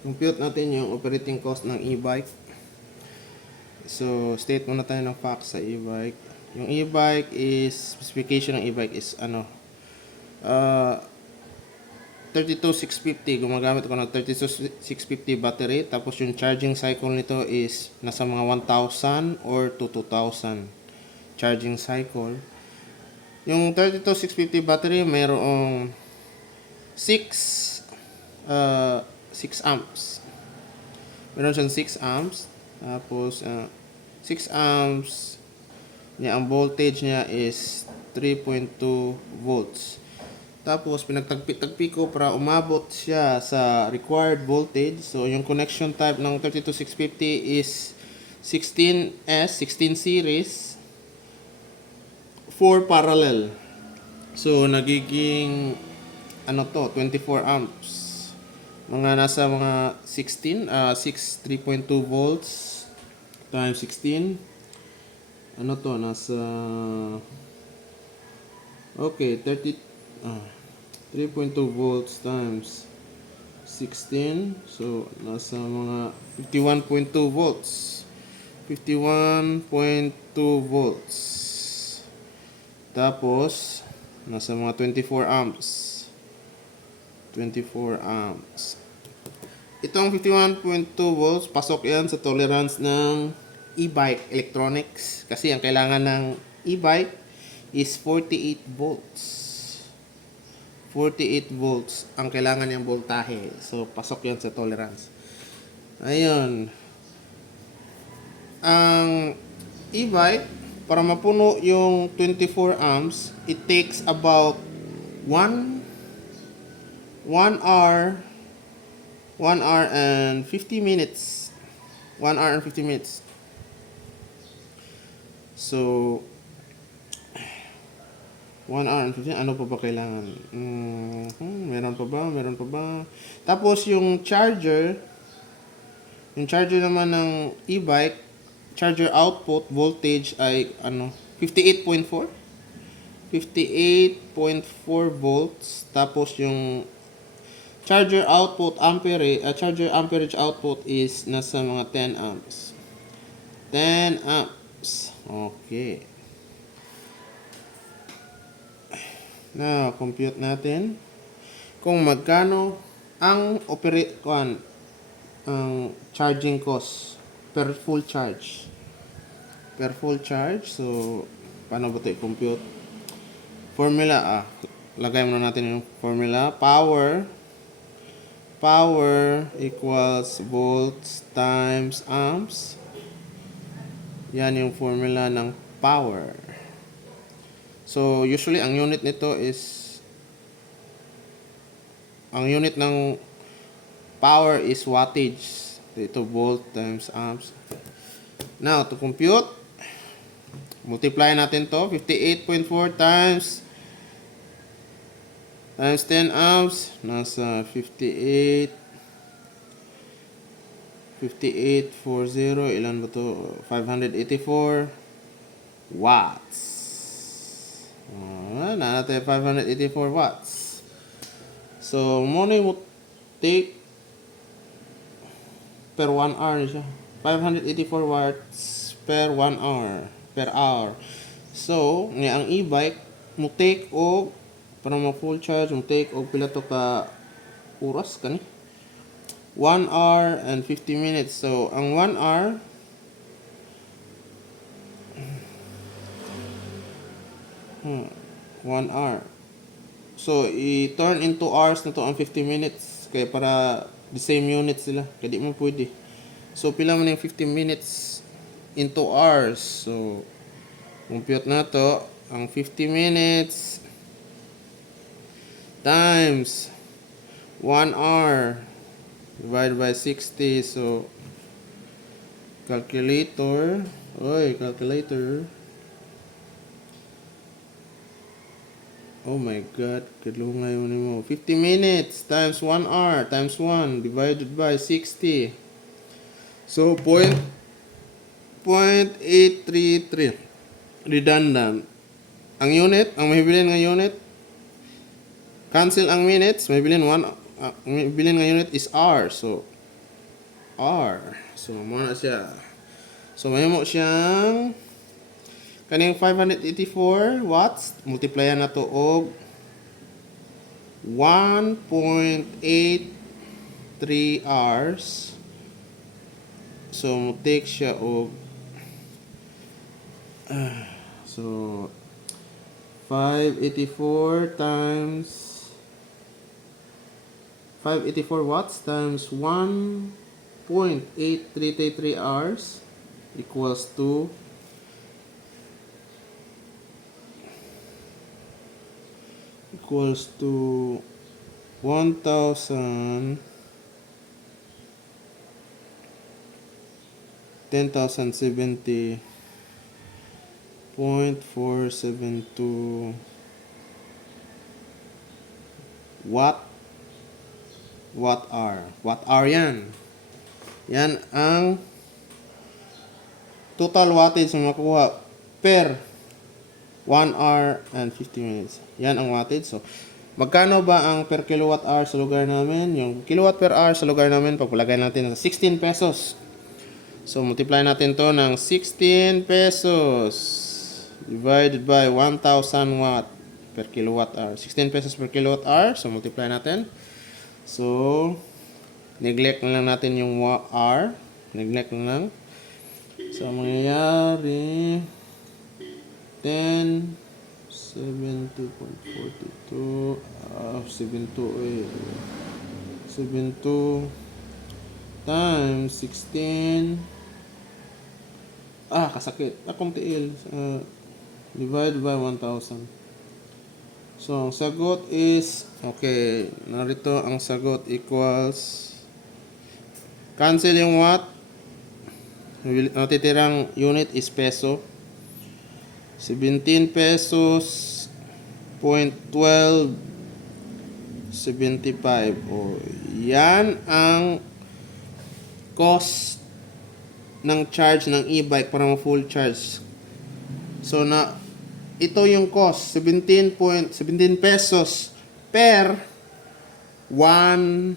compute natin yung operating cost ng e-bike. So, state muna tayo ng facts sa e-bike. Yung e-bike is, specification ng e-bike is uh, 32650. Gumagamit ako ng 32650 battery. Tapos yung charging cycle nito is nasa mga 1,000 or to 2,000 charging cycle. Yung 32650 battery mayroong 6 amps. Meron siyang 6 amps. Tapos 6 amps niya, ang voltage niya is 3.2 volts. Tapos pinagtagpi ko para umabot siya sa required voltage. So yung connection type ng 32650 is 16 series, 4 parallel. So nagiging 24 amps. Mga nasa mga 16, 3.2 volts times 16. Nasa okay, 3.2 volts times 16. So nasa mga 51.2 volts. 51.2 volts. Tapos nasa mga 24 amps. 24 amps. Itong 51.2 volts, pasok yan sa tolerance ng e-bike electronics. Kasi ang kailangan ng e-bike is 48 volts. 48 volts ang kailangan niyang voltahe. So, pasok yan sa tolerance. Ayun. Ang e-bike, para mapuno yung 24 amps, it takes about 1 hour 1 hour and 50 minutes. 1 hour and 50 minutes. So, 1 hour and 50, ano pa ba kailangan? Meron pa ba? Tapos yung charger naman ng e-bike, charger output voltage ay 58.4? 58.4 volts. Tapos yung charger amperage output is nasa mga 10 amps. 10 amps. Okay. Now, compute natin kung magkano ang ang charging cost per full charge. So, paano ba ito i-compute? Formula, lagay muna natin yung formula. Power equals volts times amps. Yan yung formula ng power. So, usually, ang unit nito is, ang unit ng power is wattage. Ito, volt times amps. Now, to compute, multiply natin to. 58.4 times 10 amps, nasa 5840, ilan ba to? 584 watts. Natin 584 watts. So, muna mo take per 1 hour siya. 584 watts per 1 hour. Per hour. So, ang e-bike mo take o para ma-full charge, mo take og pila to ka oras kani? 1 hour and 50 minutes. So, ang 1 hour 1 hour. So, i-turn into hours na to ang 50 minutes. Kaya para the same units sila. Kaya di mo pwede. So, pila man yung 50 minutes into hours. So, compute na to. Ang 50 minutes times 1 hour divided by 60. So, calculator. Oh my God, kadlungay mo. 50 minutes times 1 hour times 1 divided by 60. So, 0.833. Redundant. Ang unit, ang mahibilin ng unit, cancel ang minutes, mahibilin ng unit is hour. So, hour. So, muna siya. So, may mo siyang kaning 584 watts. Multiplyan na to og 1.83 hours. So, mo take siya og so 584 times 584 watts times 1.8333 hours equals to 1,000 10,070.472 watt hour yan. Yan ang total wattage na makuha per 1 hour and 50 minutes. Yan ang wattage. So, magkano ba ang per kilowatt hour sa lugar namin? Yung kilowatt per hour sa lugar namin, pagpalagay natin sa 16 pesos. So, multiply natin to ng 16 pesos divided by 1,000 watt per kilowatt hour. 16 pesos per kilowatt hour. So, multiply natin. So, neglect na lang natin yung hour. Neglect na lang. So, mangyayari 10 70.42 72 72 times 16 kasakit akong tiil divided by 1,000. So ang sagot is okay, narito ang sagot equals cancel yung watt, natitirang unit is peso, 17 pesos point 1275. Yan ang cost ng charge ng e-bike para ma-full charge. So ito yung cost, 17 pesos per 1.83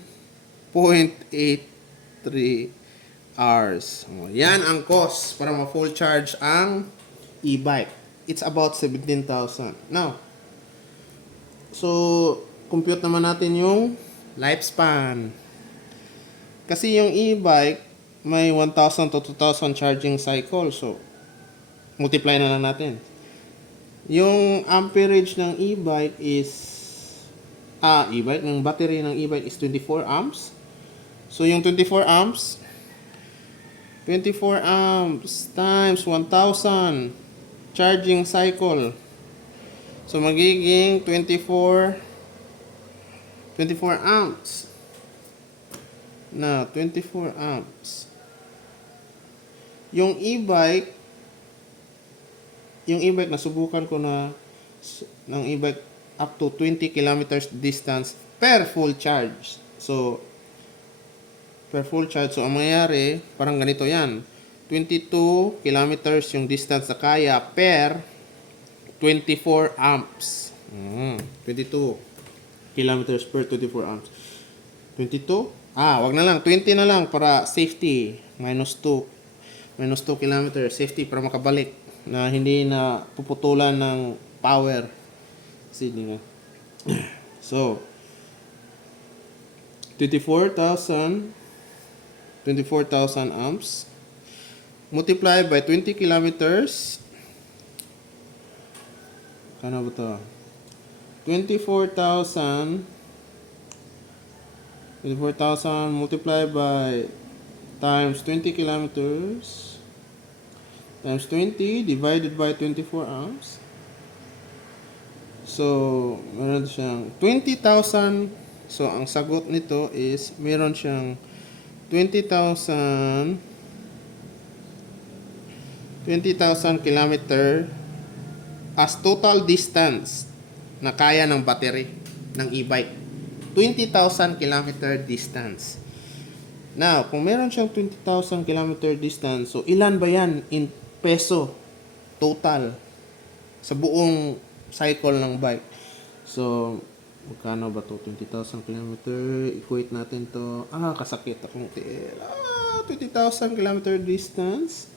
hours. Yan ang cost para ma-full charge ang e-bike. It's about 17,000. Now, so compute naman natin yung lifespan. Kasi yung e-bike may 1,000 to 2,000 charging cycle. So, multiply na lang natin. Yung amperage ng e-bike is ng battery ng e-bike is 24 amps. So, yung 24 amps times 1,000 charging cycle. So, magiging 24 amps. Na 24 amps. Yung e-bike nasubukan ko na ng e-bike up to 20 kilometers distance per full charge. So, per full charge. So, ang mangyayari, parang ganito yan. 22 kilometers yung distance na kaya per 24 amps. 22 kilometers per 24 amps. 22? Wag na lang. 20 na lang para safety. Minus 2 kilometers. Safety para makabalik. Na hindi na puputulan ng power. Kasi nga. So, 24,000 amps multiplied by 20 kilometers. Kano ba ito? 24,000 multiplied by times 20 kilometers times 20 divided by 24 amps. So, meron siyang 20,000. So, ang sagot nito is meron siyang 20,000 kilometer as total distance na kaya ng battery ng e-bike. 20,000 kilometer distance. Now, kung meron siyang 20,000 kilometer distance, so ilan ba yan in peso total sa buong cycle ng bike? So, magkano ba to? 20,000 kilometer. Equate natin to. Kasakit akong tiil. 20,000 kilometer distance.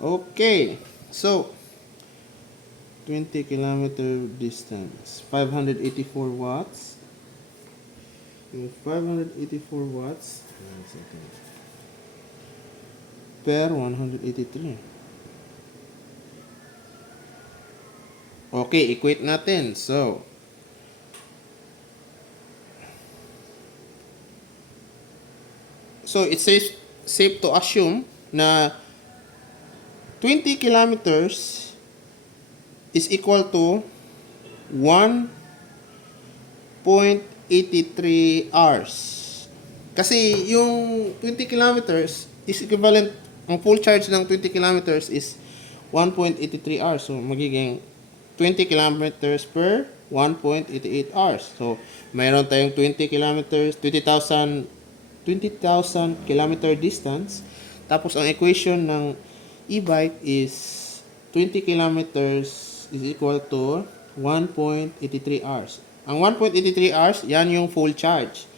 Okay. So, 20 kilometer distance. 584 watts. Yung 584 watts per 183. Okay, equate natin. So it's safe to assume na 20 kilometers is equal to 1.83 hours. Kasi yung 20 kilometers is equivalent, ang full charge ng 20 kilometers is 1.83 hours. So magiging 20 kilometers per 1.88 hours. So mayroon tayong 20 kilometers, 20,000 kilometer distance. Tapos ang equation ng e-bike is 20 kilometers is equal to 1.83 hours. Ang 1.83 hours, yan yung full charge.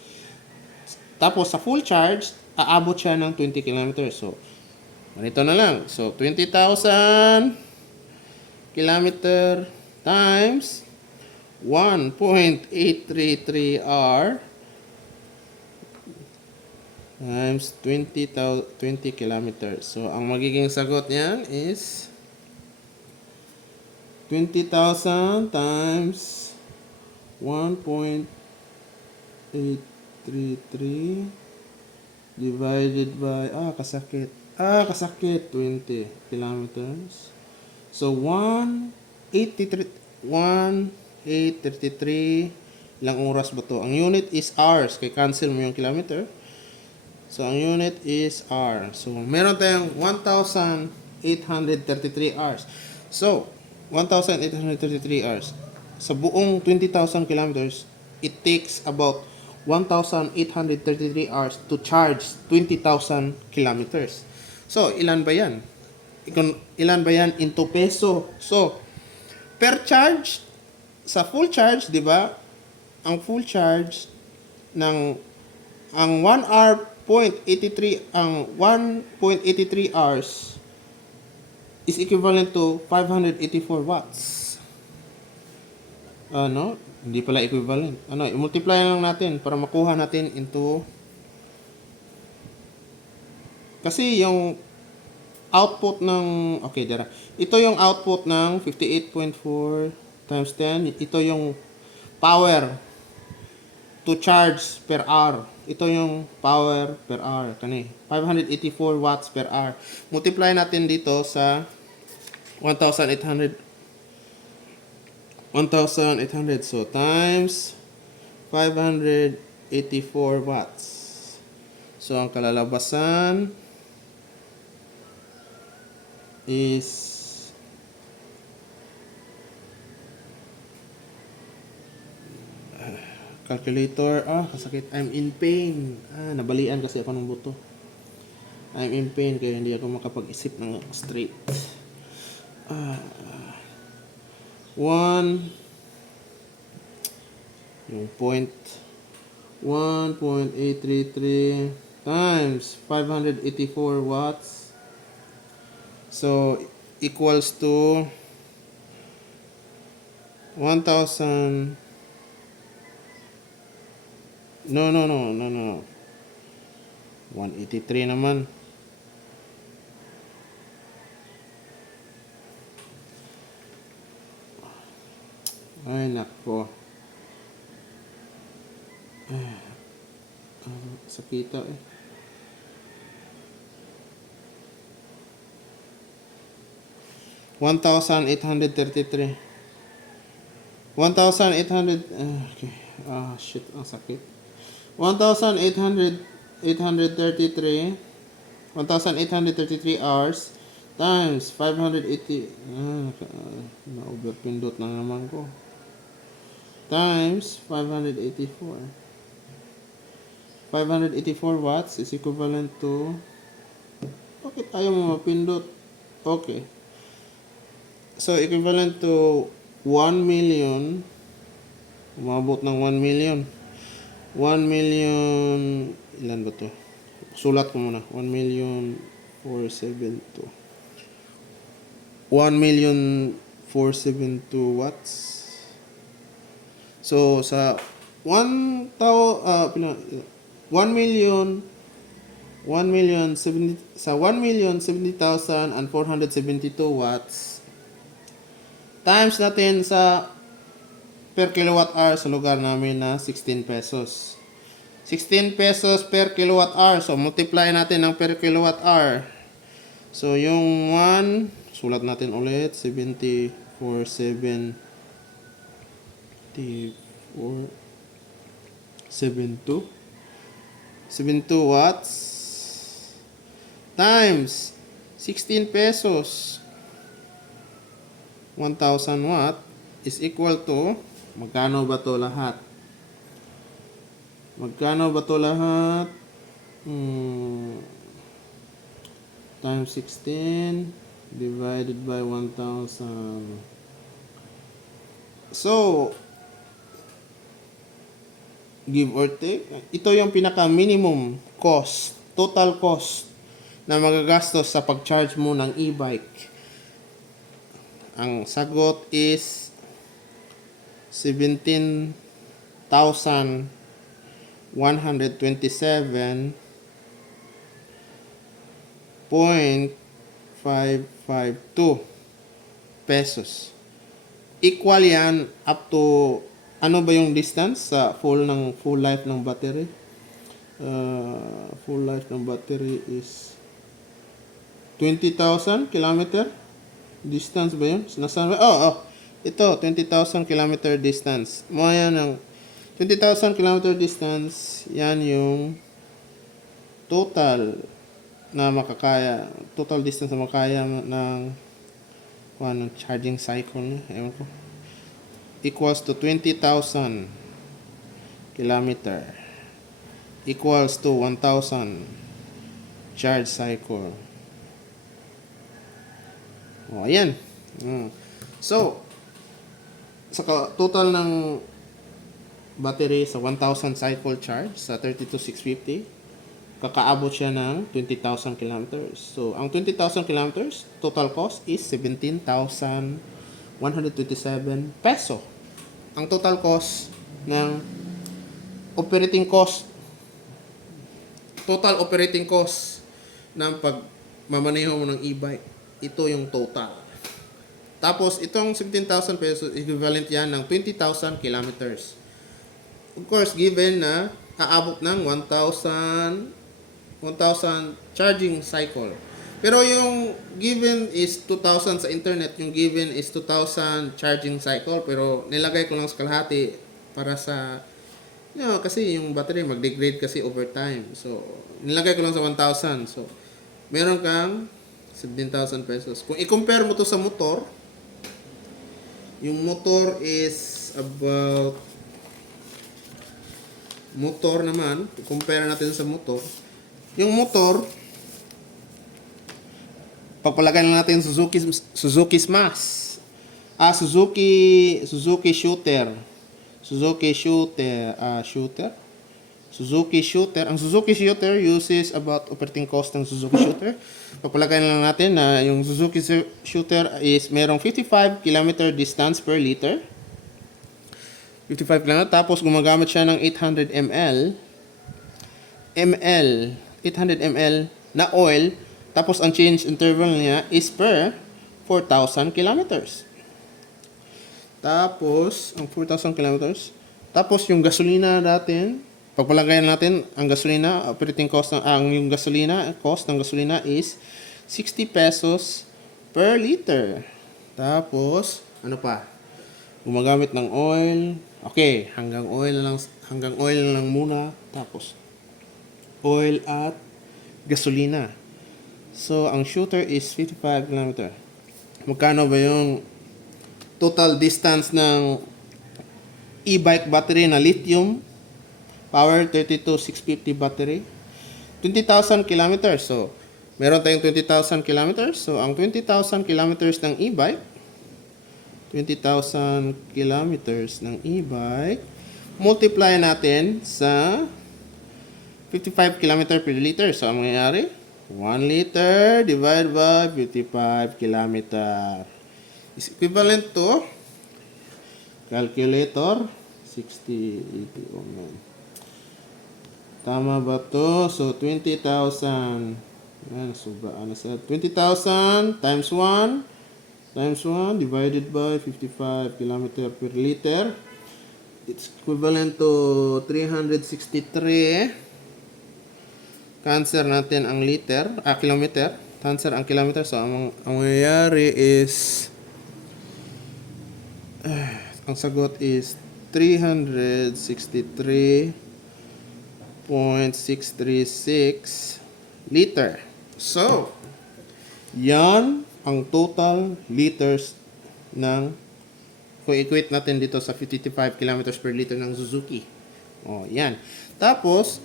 Tapos sa full charge, aabot siya ng 20 kilometers. So, ganito na lang. So, 20,000 kilometer times 1.833 hour times 20 kilometers. So, ang magiging sagot niyan is 20,000 times 1.833 divided by, kasakit, 20 kilometers. So, 1.833, ilang oras ba to? Ang unit is hours, kaya cancel mo yung kilometer. So, ang unit is hour. So, meron tayong 1,833 hours. So, 1,833 hours. Sa buong 20,000 kilometers, it takes about 1,833 hours to charge 20,000 kilometers. So, ilan ba yan? Ilan ba yan into peso? So, per charge, sa full charge, di ba? Ang full charge ng ang 1 hour 1.83 hours is equivalent to 584 watts. Ano? Hindi pala equivalent. Ano, i-multiply lang natin para makuha natin into, kasi yung output ng, okay, dara. Ito yung output ng 58.4 times 10. Ito yung power to charge per hour. Ito yung power per hour. Kani, 584 watts per hour. Multiply natin dito sa 1,800. So, times 584 watts. So, ang kalalabasan is calculator, kasakit. I'm in pain. Nabalian kasi ako ng buto. I'm in pain kaya hindi ako makapag-isip ng straight. 1.833 times 584 watts. So, equals to 1,000. No. 183 naman. Ay, nako. Sakita eh. 1,833. 1,800. Okay. Shit. Ang sakit. 1,833 hours times 580. Na-overpindot na naman ko. Times 584. 584 watts is equivalent to, bakit ayaw mo mapindot? Okay. So, equivalent to 1 million. Umabot ng 1 million. 1 million, ilan ba to? Sulat ko muna. 1,472. 1,472 watts. So, sa 1,070,472 watts times natin sa per kilowatt hour sa lugar namin na 16 pesos. 16 pesos per kilowatt hour. So, multiply natin ng per kilowatt hour. So, yung 1, sulat natin ulit, 72 watts times 16 pesos 1,000 watt is equal to magkano ba to lahat? Times 16 divided by 1,000. So, give or take, ito yung pinaka minimum cost, total cost na magagastos sa pag-charge mo ng e-bike. Ang sagot is 17,127.552 pesos. Equal yan up to ano ba yung distance sa full life ng battery? Full life ng battery is 20,000 kilometer distance ba yun? Ito 20,000 kilometer distance. Mo yan ang 20,000 kilometer distance, yan yung total distance na makakaya ng charging cycle niya. Ewan ko. Equals to 20,000 kilometer equals to 1,000 charge cycle. Ayan. So, sa total ng battery sa 1,000 cycle charge sa 32,650, kakaabot siya ng 20,000 kilometers. So, ang 20,000 kilometers, total cost is 17,127 peso. Ang total cost ng operating cost, total operating cost ng pagmamaneho mo ng e-bike, ito yung total. Tapos, itong 17,000 pesos, equivalent yan ng 20,000 kilometers. Of course, given na aabot ng 1,000 charging cycle. Pero yung given is 2,000 sa internet, yung given is 2,000 charging cycle, pero nilagay ko lang sa kalahati para sa, kasi yung battery mag-degrade kasi over time. So, nilagay ko lang sa 1,000. So, meron kang 17,000 pesos. Kung i-compare mo to sa motor, yung motor is about, motor naman, compare natin sa motor. Yung motor, pagpalagay na natin Suzuki Smash. Suzuki Shooter. Ang Suzuki Shooter uses about operating cost ng Suzuki Shooter. Pagpalagay na natin na yung Suzuki Shooter is merong 55 km distance per liter. 55 km. Tapos gumagamit siya ng 800 ml na oil. Tapos ang change interval niya is per 4,000 kilometers. Tapos, ang 4,000 kilometers. Tapos yung gasolina natin, pagpalagay natin ang gasolina, operating cost yung gasolina, cost ng gasolina is 60 pesos per liter. Tapos, ano pa? Gumagamit ng oil. Okay, hanggang oil na lang muna. Tapos, oil at gasolina. So, ang shooter is 55 km. Magkano ba yung total distance ng e-bike battery na lithium power 32,650 battery? 20,000 kilometers. So, meron tayong 20,000 kilometers. So, ang 20,000 kilometers ng e-bike, 20,000 kilometers ng e-bike, multiply natin sa 55 kilometer per liter. So, ang mangyayari, 1 liter divided by 55 kilometer is equivalent to calculator 60, 80, oh man. Tama ba to? So, 20,000. Yan, sobra. Ano sa 20,000 times 1 divided by 55 kilometer per liter. It's equivalent to 363. Cancel natin ang liter, kilometer. Cancel ang kilometer. So, ang mangyayari is ang sagot is 363.636 liter. So, yan ang total liters ng, kung equate natin dito sa 55 kilometers per liter ng Suzuki. O, yan. Tapos,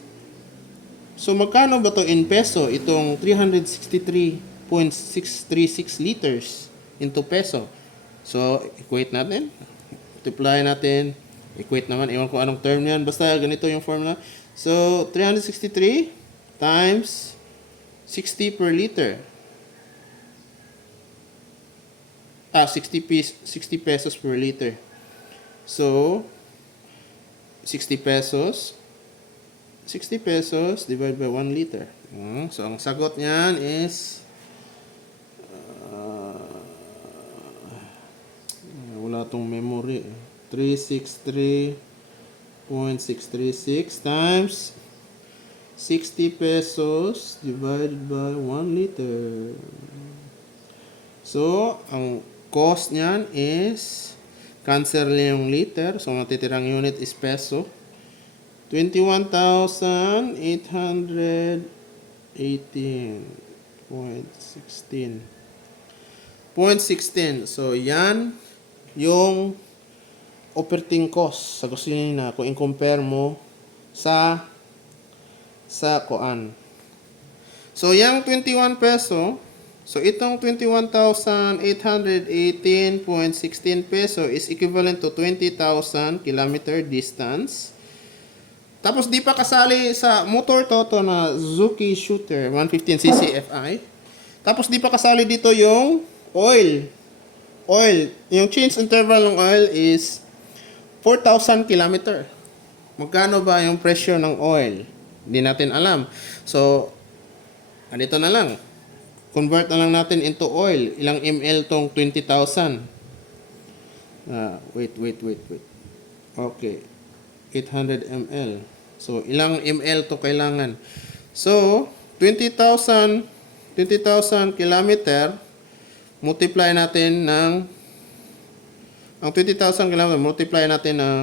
so magkano ba to in peso? Itong 363.636 liters into peso. So, equate natin. Multiply natin. Equate naman. Ewan ko anong term yan. Basta ganito yung formula. So, 363 times 60 per liter. 60 pesos per liter. So, 60 pesos divided by 1 liter. So, ang sagot niyan is wala tong memory. 363.636 times 60 pesos divided by 1 liter. So, ang cost niyan is, cancel niya yung liter. So, matitirang unit is peso. 21,818.16. So, yan yung operating cost sa gasolina kung i-compare mo sa kuan. So, yung 21 peso, so itong 21,818.16 peso is equivalent to 20,000 kilometer distance. Tapos di pa kasali sa motor to na Suzuki Shooter 115cc Fi. Tapos di pa kasali dito yung oil. Yung change interval ng oil is 4,000 kilometer. Magkano ba yung presyo ng oil? Hindi natin alam. So, ganito na lang. Convert na lang natin into oil. Ilang ml tong 20,000? Wait. Okay. 800 ml. So, ilang ml to kailangan? So, 20,000 kilometer, multiply natin ng, ang 20,000 kilometer, multiply natin ng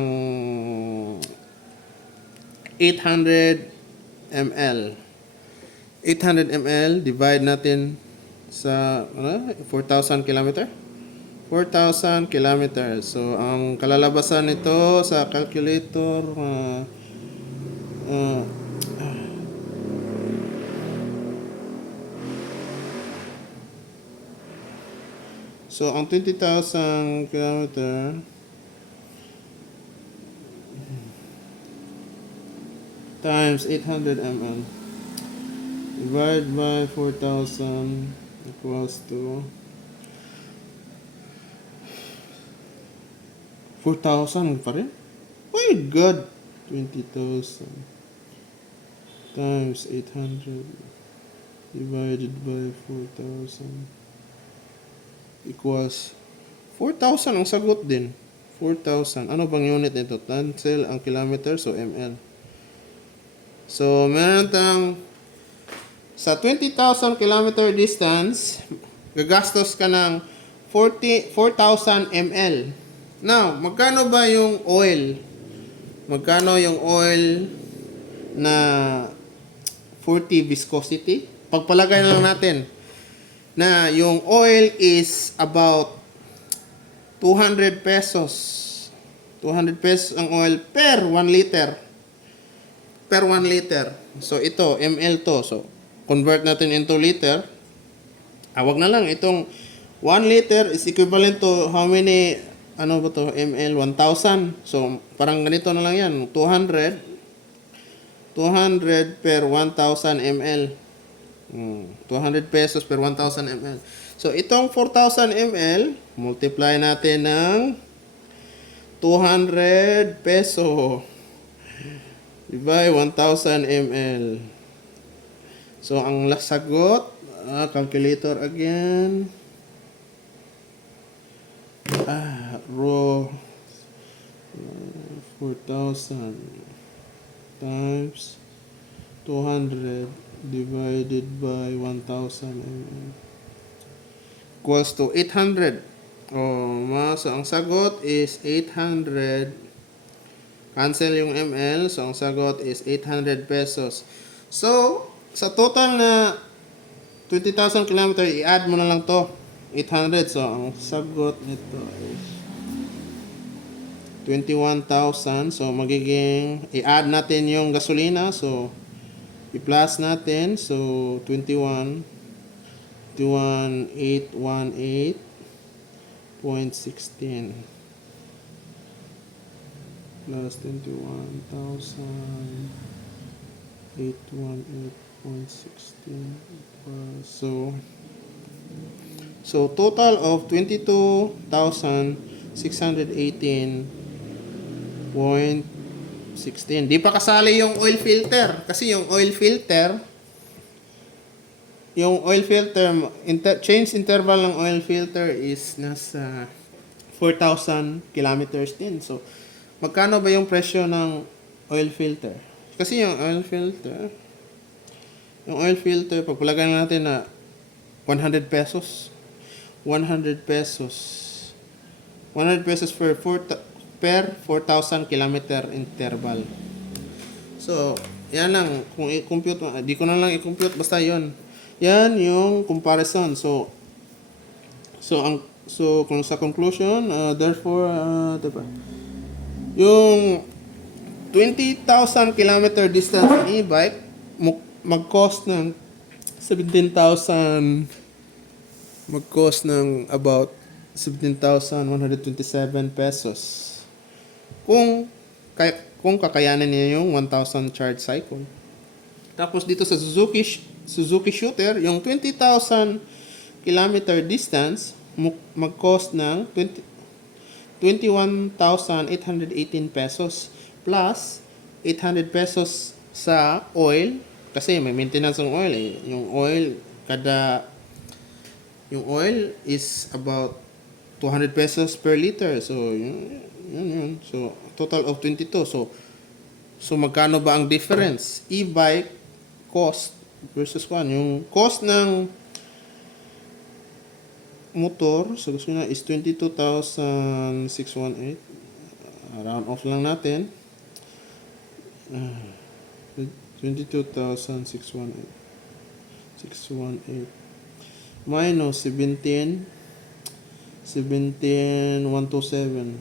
800 ml. 800 ml, divide natin sa 4,000 kilometer. 4,000 kilometers. So, ang kalalabasan nito sa calculator, so, ang 20,000 kilometer times 800 ml divided by 4,000 equals to 4,000 pa rin? Oh my God! 20,000 times 800 divided by 4,000 equals 4,000 ang sagot din. 4,000. Ano bang unit nito? Cancel ang kilometer, so ml. So, meron tayong sa 20,000 kilometer distance, gagastos ka ng 4,000 ml. Now, magkano ba yung oil? Magkano yung oil na 40 viscosity? Pagpalagay na lang natin na yung oil is about 200 pesos. 200 pesos ang oil per 1 liter. Per 1 liter. So, ito, ml to. So, convert natin into liter. Wag na lang. Itong 1 liter is equivalent to how many, ano ba to, ml? 1,000. So, parang ganito na lang yan. 200 200 per 1,000 ml. 200 pesos per 1,000 ml. So, itong 4,000 ml, multiply natin ng 200 peso divide 1,000 ml. So, ang sagot, calculator again. Raw 4,000 times 200 divided by 1,000 ml equals to 800. So ang sagot is 800. Cancel yung ml. So ang sagot is 800 pesos. So, sa total na 20,000 kilometer, i-add mo na lang to. 800. So, ang sagot nito is 21,000. So, magiging, i-add natin yung gasolina. So, i-plus natin. So, 21,818.16 plus 21,818.16 so total of 22,618.16. Di pa kasali yung oil filter kasi yung oil filter change interval ng oil filter is nasa 4,000 kilometers din. So, magkano ba yung presyo ng oil filter? Kasi yung oil filter, pagpalagay natin na 100 pesos. 100 pesos. 100 pesos per 4,000 kilometer interval. So, yan lang. Kung i-compute, di ko na lang i-compute, basta yon. Yan yung comparison. So kung sa conclusion, therefore, diba? Yung 20,000 kilometer distance ng e-bike, mag-cost ng 17,000, mag-cost ng about 17,127 pesos. Kung kakayanin niya yung 1,000 charge cycle. Tapos dito sa Suzuki Shooter, yung 20,000 kilometer distance, mag-cost ng 21,818 pesos plus 800 pesos sa oil kasi may maintenance ng oil eh. Yung oil is about 200 pesos per liter. So yun. So total of 22. So magkano ba ang difference? E-bike cost versus yung cost ng motor sa gasolina is 22,618. Round off lang natin. 22,618 minus 17,127.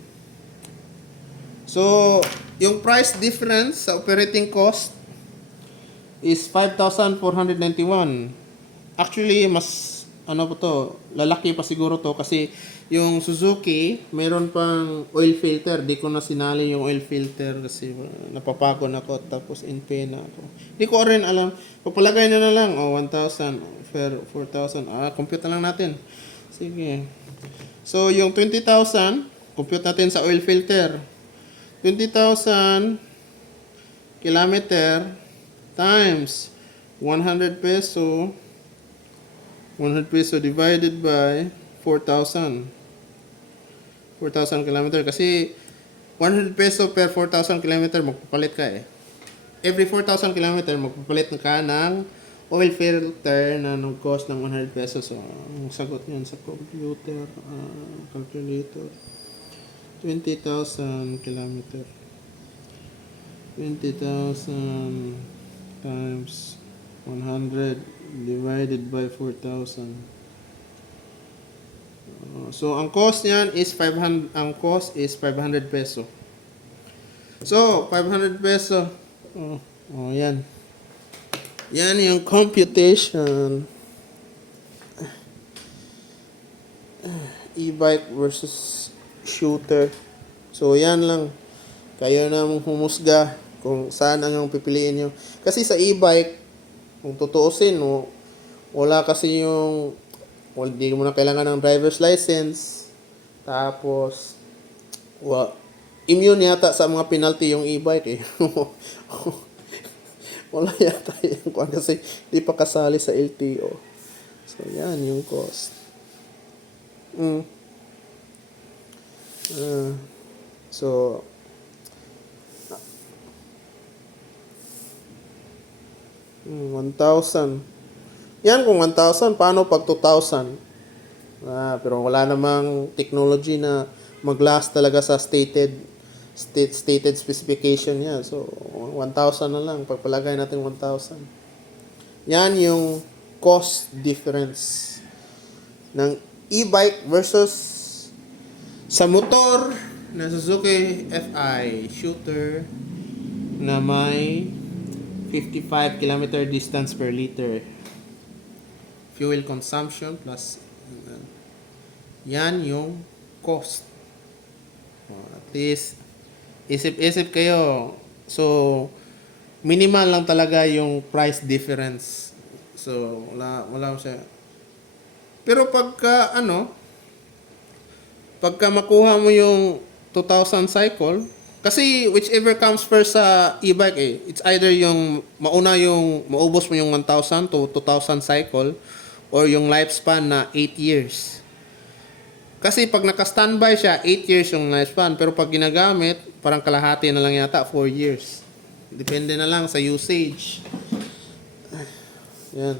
So, yung price difference sa operating cost is 5,491. Actually, mas lalaki pa siguro to kasi yung Suzuki, mayroon pang oil filter. Di ko na sinali yung oil filter kasi napapagod ako tapos in pain na ako. Di ko rin alam. Papalagay na lang. 1,000 per 4,000. Compute na lang natin. Sige. So, yung 20,000, compute natin sa oil filter. 20,000 kilometer times 100 peso. 100 peso divided by 4,000. 4,000 kilometer. Kasi 100 peso per 4,000 kilometer, magpapalit ka eh. Every 4,000 kilometer, magpapalit ka ng oil filter na nag-cost ng 100 pesos. So, ang sagot niyan sa computer, calculator. 20,000 kilometer. 20,000 times 100 divided by 4,000. So ang cost niyan is 500. Ang cost is 500 peso. So 500 peso. Yan. Yan yung computation. E-bike versus shooter. So yan lang. Kayo na humusga kung saan ang pipiliin nyo. Kasi sa e-bike, kung tutuusin, no, wala kasi yung, hindi mo na kailangan ng driver's license. Tapos, immune yata sa mga penalty yung e-bike eh. Wala yata yung kwan kasi di pa kasali sa LTO. So, yan yung cost. So, 1,000. Yan kung 1,000, paano pag 2,000? Pero wala namang technology na mag-last talaga sa stated specification niya. So, 1,000 na lang. Pagpalagay natin 1,000. Yan yung cost difference ng e-bike versus sa motor na Suzuki FI shooter na may 55 kilometer distance per liter. Fuel consumption plus yan yung cost. At least isip-isip kayo. So minimal lang talaga yung price difference. So wala siya. Pero pagka makuha mo yung 2,000 cycle, kasi whichever comes first sa e-bike it's either yung maubos mo yung 1,000 to 2,000 cycle or yung lifespan na 8 years. Kasi pag naka-standby siya, 8 years yung lifespan. Pero pag ginagamit, parang kalahati na lang yata, 4 years. Depende na lang sa usage. Yan.